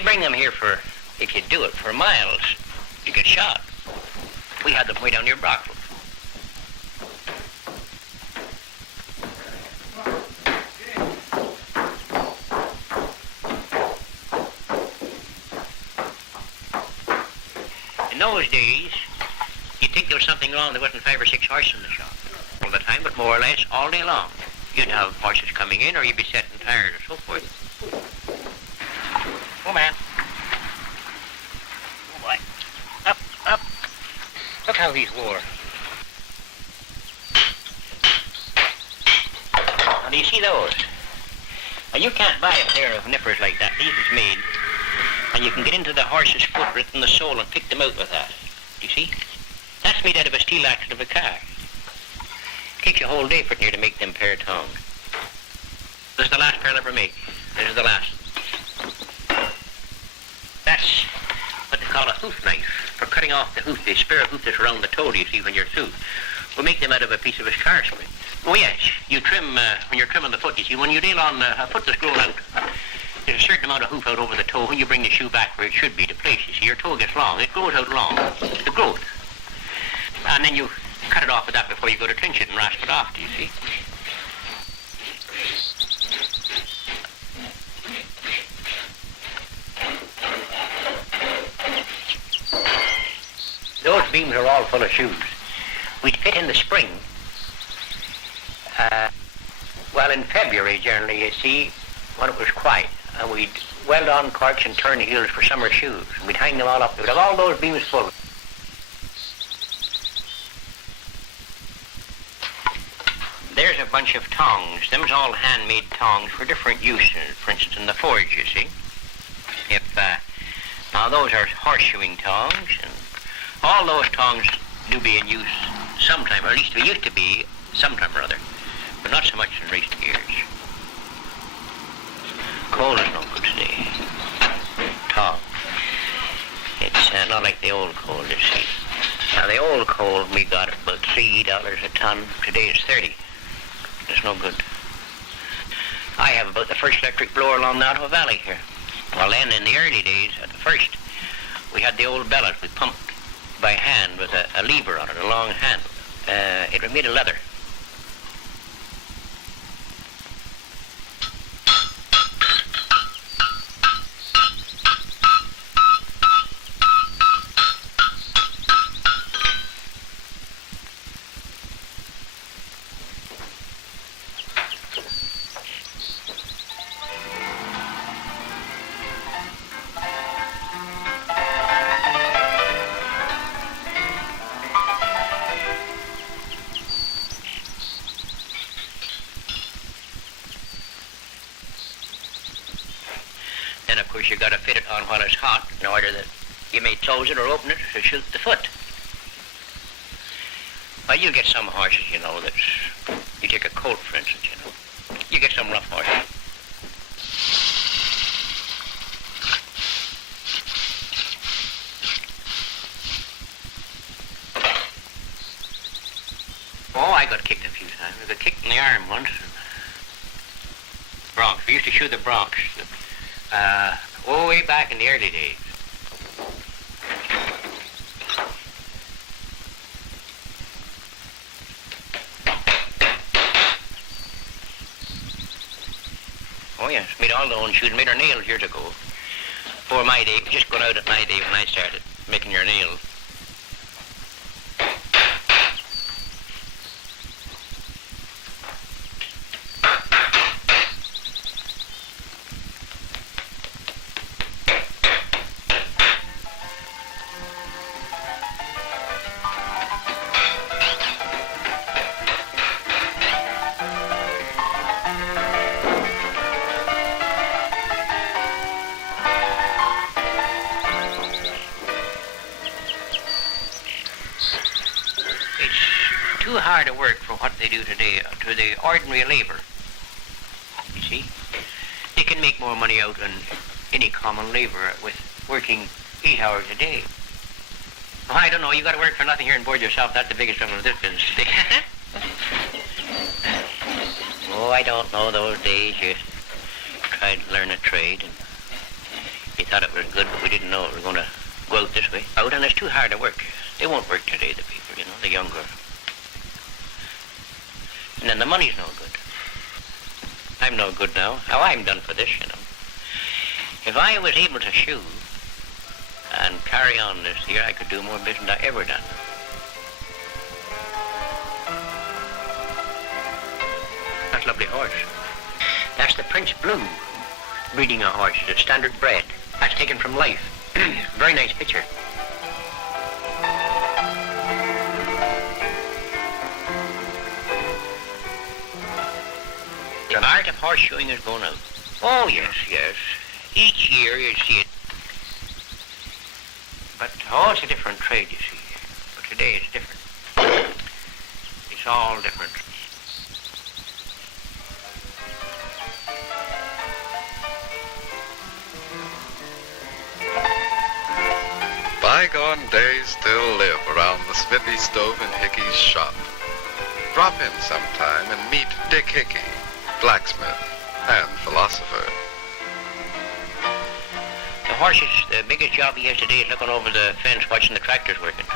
They bring them here for, if you do it for miles, you get shot. We had them way down near Brockville. In those days, you'd think there was something wrong. There wasn't 5 or 6 horses in the shop all the time, but more or less all day long. You'd have horses coming in, or you'd be setting tires or so forth. Oh, man. Oh, boy. Up, up. Look how he's wore. Now, do you see those? Now, you can't buy a pair of nippers like that. These is made, and you can get into the horse's foot right in the sole and pick them out with that. You see? That's made out of a steel axle of a car. It takes you a whole day for here to make them pair of tongs. This is the last pair I'll ever make. This is the last. That's what they call a hoof knife, for cutting off the hoof, the spare hoof that's around the toe, you see, when you're through. We'll make them out of a piece of a car spring. Oh, yes, you trim, when you're trimming the foot, you see, when you nail on a foot that's grown out, there's a certain amount of hoof out over the toe. When you bring the shoe back where it should be to place, you see, your toe gets long. It grows out long, the growth. And then you cut it off with that before you go to clinch it and rasp it off, do you see? Those beams are all full of shoes. We'd fit in the spring. Well, in February, generally, you see, when it was quiet, and we'd weld on corks and turn heels for summer shoes. And we'd hang them all up. We'd have all those beams full. There's a bunch of tongs. Them's all handmade tongs for different uses. For instance, in the forge, you see. Now, those are horseshoeing tongs, and all those tongs do be in use sometime, or at least they used to be sometime or other, but not so much in recent years. Coal is no good today. Tong. It's not like the old coal, you see. Now, the old coal, we got about $3 a ton. Today it's 30. It's no good. I have about the first electric blower along the Ottawa Valley here. Well, then, in the early days, at the first, we had the old bellows. We pumped by hand with a lever on it, a long handle. It was made of leather. You got to fit it on while it's hot in order that you may close it or open it to shoot the foot. Well, you get some horses, you know, that you take a colt, for instance, you know. You get some rough horses. Oh, I got kicked a few times. I got kicked in the arm once. Broncs. We used to shoot the broncs. Way back in the early days. Oh yes, made all the own shoes, made our nails years ago. Before my day, just going out at my day when I started making your nails. Too hard a work for what they do today to the ordinary labor. You see, they can make more money out than any common laborer with working 8 hours a day. Well, I don't know. You got to work for nothing here and board yourself. That's the biggest trouble with this business. Oh, I don't know those days. You tried to learn a trade and He thought it was good, but we didn't know it was going to go out this way. Out, and it's too hard to work. They won't work today, the people, you know, the younger. And then the money's no good. I'm no good now. How I'm done for this, you know. If I was able to shoe and carry on this year, I could do more business than I ever done. That's a lovely horse. That's the Prince Blue breeding a horse. It's a standard bred. That's taken from life. Very nice picture. The art of horseshoeing is going out. Oh, yes, yes. Each year you see it. But, oh, it's a different trade, you see. But today it's different. It's all different. Bygone days still live around the smithy stove in Hickey's shop. Drop in sometime and meet Dick Hickey, blacksmith and philosopher. The horse is, the biggest job he has today is looking over the fence watching the tractors working.